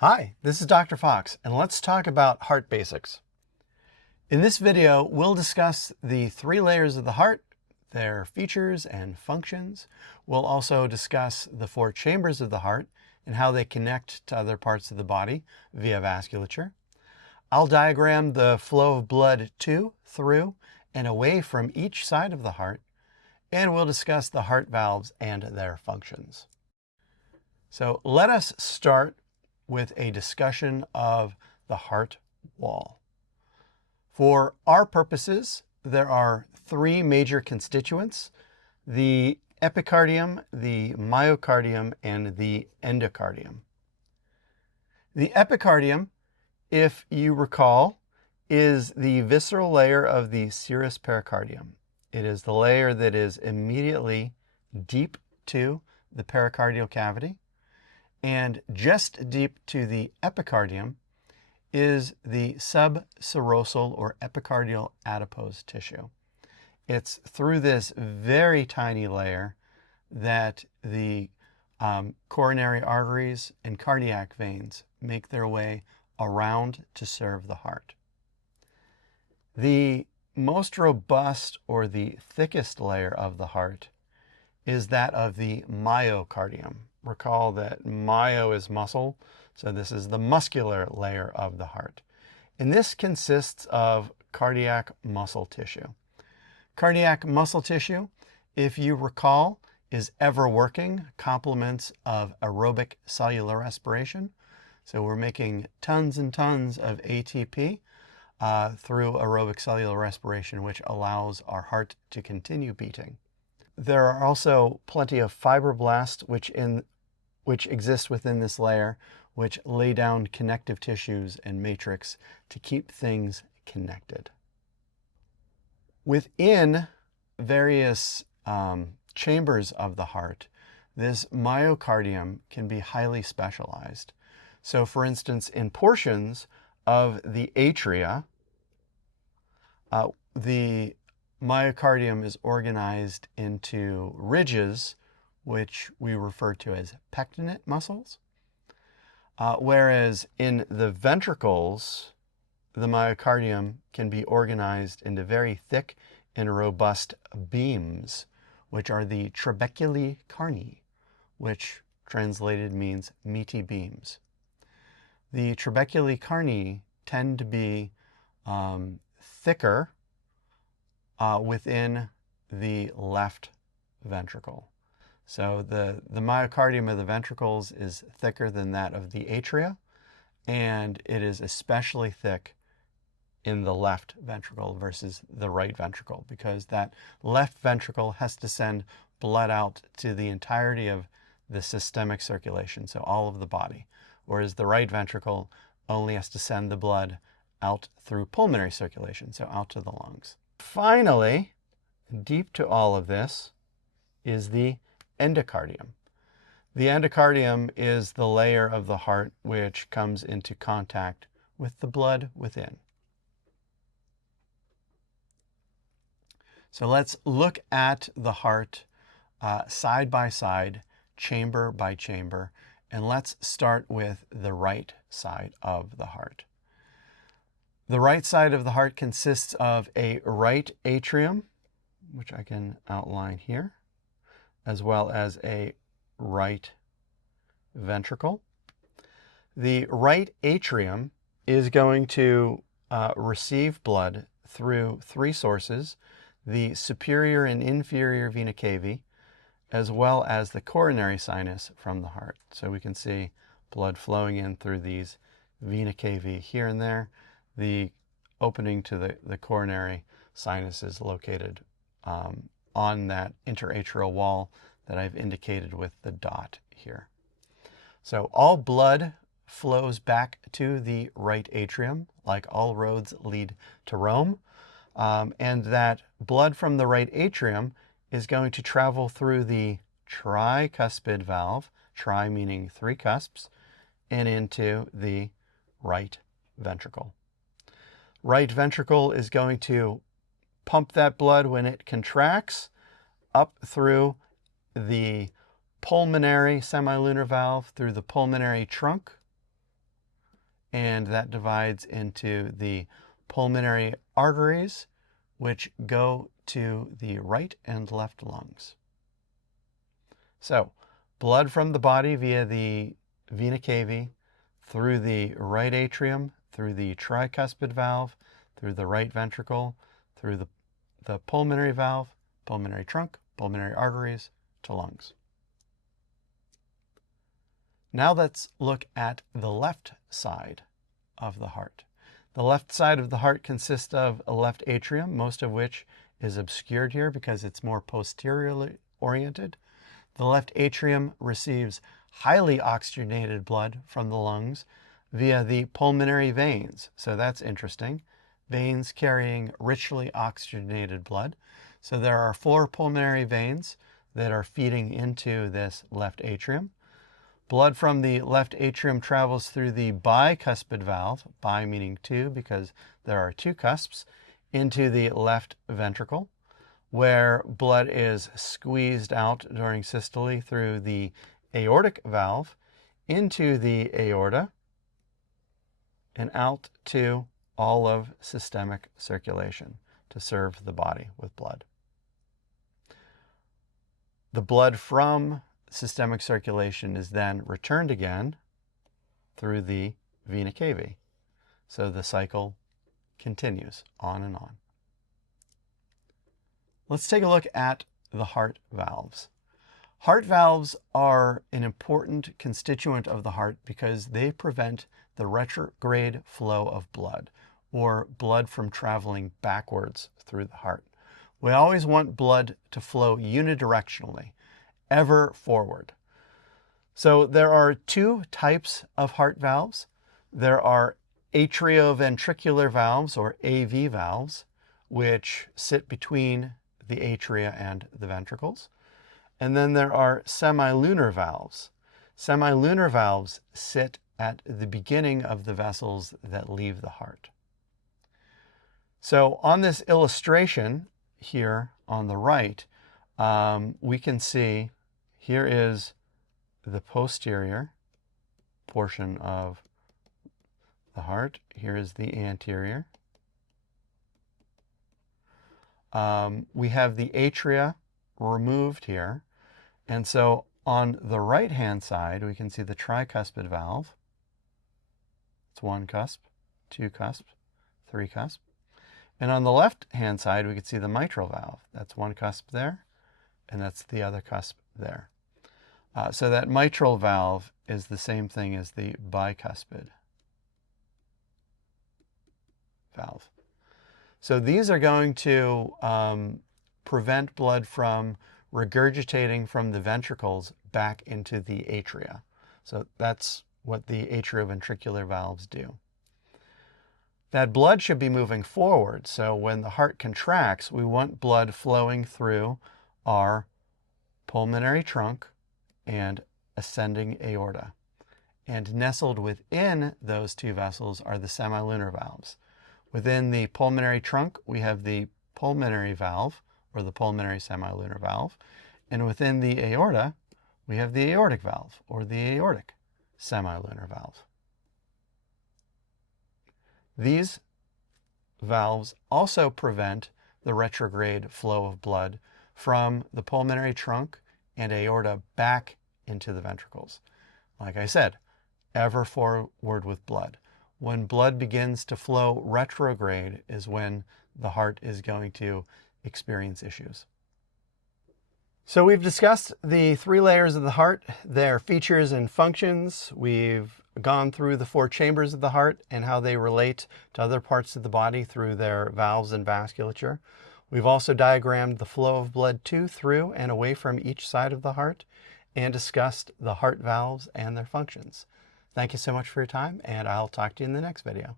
Hi, this is Dr. Fox, and let's talk about heart basics. In this video, we'll discuss the three layers of the heart, their features and functions. We'll also discuss the four chambers of the heart and how they connect to other parts of the body via vasculature. I'll diagram the flow of blood to, through, and away from each side of the heart, and we'll discuss the heart valves and their functions. So let us start with a discussion of the heart wall. For our purposes, there are three major constituents: the epicardium, the myocardium, and the endocardium. The epicardium, if you recall, is the visceral layer of the serous pericardium. It is the layer that is immediately deep to the pericardial cavity, and just deep to the epicardium is the subserosal or epicardial adipose tissue. It's through this very tiny layer that the coronary arteries and cardiac veins make their way around to serve the heart. The most robust or the thickest layer of the heart is that of the myocardium. Recall that myo is muscle, so this is the muscular layer of the heart. And this consists of cardiac muscle tissue. Cardiac muscle tissue, if you recall, is ever working complements of aerobic cellular respiration. So we're making tons and tons of ATP through aerobic cellular respiration, which allows our heart to continue beating. There are also plenty of fibroblasts which exist within this layer, which lay down connective tissues and matrix to keep things connected. Within various chambers of the heart, this myocardium can be highly specialized. So for instance, in portions of the atria, the myocardium is organized into ridges, which we refer to as pectinate muscles. Whereas in the ventricles, the myocardium can be organized into very thick and robust beams, which are the trabeculae carni, which translated means meaty beams. The trabeculae carni tend to be thicker within the left ventricle. So the myocardium of the ventricles is thicker than that of the atria, and it is especially thick in the left ventricle versus the right ventricle, because that left ventricle has to send blood out to the entirety of the systemic circulation, so all of the body, whereas the right ventricle only has to send the blood out through pulmonary circulation, so out to the lungs. Finally, deep to all of this is the endocardium. The endocardium is the layer of the heart which comes into contact with the blood within. So let's look at the heart side by side, chamber by chamber, and let's start with the right side of the heart. The right side of the heart consists of a right atrium, which I can outline here, as well as a right ventricle. The right atrium is going to receive blood through three sources: the superior and inferior vena cavae, as well as the coronary sinus from the heart. So we can see blood flowing in through these vena cavae here and there. The opening to the coronary sinus is located on that interatrial wall that I've indicated with the dot here. So all blood flows back to the right atrium, like all roads lead to Rome, and that blood from the right atrium is going to travel through the tricuspid valve, tri meaning three cusps, and into the right ventricle. Right ventricle is going to pump that blood when it contracts up through the pulmonary semilunar valve, through the pulmonary trunk, and that divides into the pulmonary arteries, which go to the right and left lungs. So, blood from the body via the vena cava, through the right atrium, through the tricuspid valve, through the right ventricle, through the pulmonary valve, pulmonary trunk, pulmonary arteries, to lungs. Now let's look at the left side of the heart. The left side of the heart consists of a left atrium, most of which is obscured here because it's more posteriorly oriented. The left atrium receives highly oxygenated blood from the lungs via the pulmonary veins. So that's interesting. Veins carrying richly oxygenated blood. So there are 4 pulmonary veins that are feeding into this left atrium. Blood from the left atrium travels through the bicuspid valve, bi meaning 2 because there are 2 cusps, into the left ventricle, where blood is squeezed out during systole through the aortic valve into the aorta and out to all of systemic circulation to serve the body with blood. The blood from systemic circulation is then returned again through the vena cava. So the cycle continues on and on. Let's take a look at the heart valves. Heart valves are an important constituent of the heart because they prevent the retrograde flow of blood, or blood from traveling backwards through the heart. We always want blood to flow unidirectionally, ever forward. So there are 2 types of heart valves. There are atrioventricular valves, or AV valves, which sit between the atria and the ventricles. And then there are semilunar valves. Semilunar valves sit at the beginning of the vessels that leave the heart. So on this illustration here on the right, we can see here is the posterior portion of the heart. Here is the anterior. We have the atria removed here. And so on the right-hand side, we can see the tricuspid valve. It's 1 cusp, 2 cusp, 3 cusp. And on the left-hand side, we can see the mitral valve. That's 1 cusp there, and that's the other cusp there. So that mitral valve is the same thing as the bicuspid valve. So these are going to prevent blood from regurgitating from the ventricles back into the atria. So that's what the atrioventricular valves do. That blood should be moving forward. So when the heart contracts, we want blood flowing through our pulmonary trunk and ascending aorta. And nestled within those 2 vessels are the semilunar valves. Within the pulmonary trunk, we have the pulmonary valve, or the pulmonary semilunar valve. And within the aorta, we have the aortic valve, or the aortic semilunar valve. These valves also prevent the retrograde flow of blood from the pulmonary trunk and aorta back into the ventricles. Like I said, ever forward with blood. When blood begins to flow retrograde is when the heart is going to experience issues. So we've discussed the 3 layers of the heart, their features and functions. We've gone through the 4 chambers of the heart and how they relate to other parts of the body through their valves and vasculature. We've also diagrammed the flow of blood to, through, and away from each side of the heart, and discussed the heart valves and their functions. Thank you so much for your time, and I'll talk to you in the next video.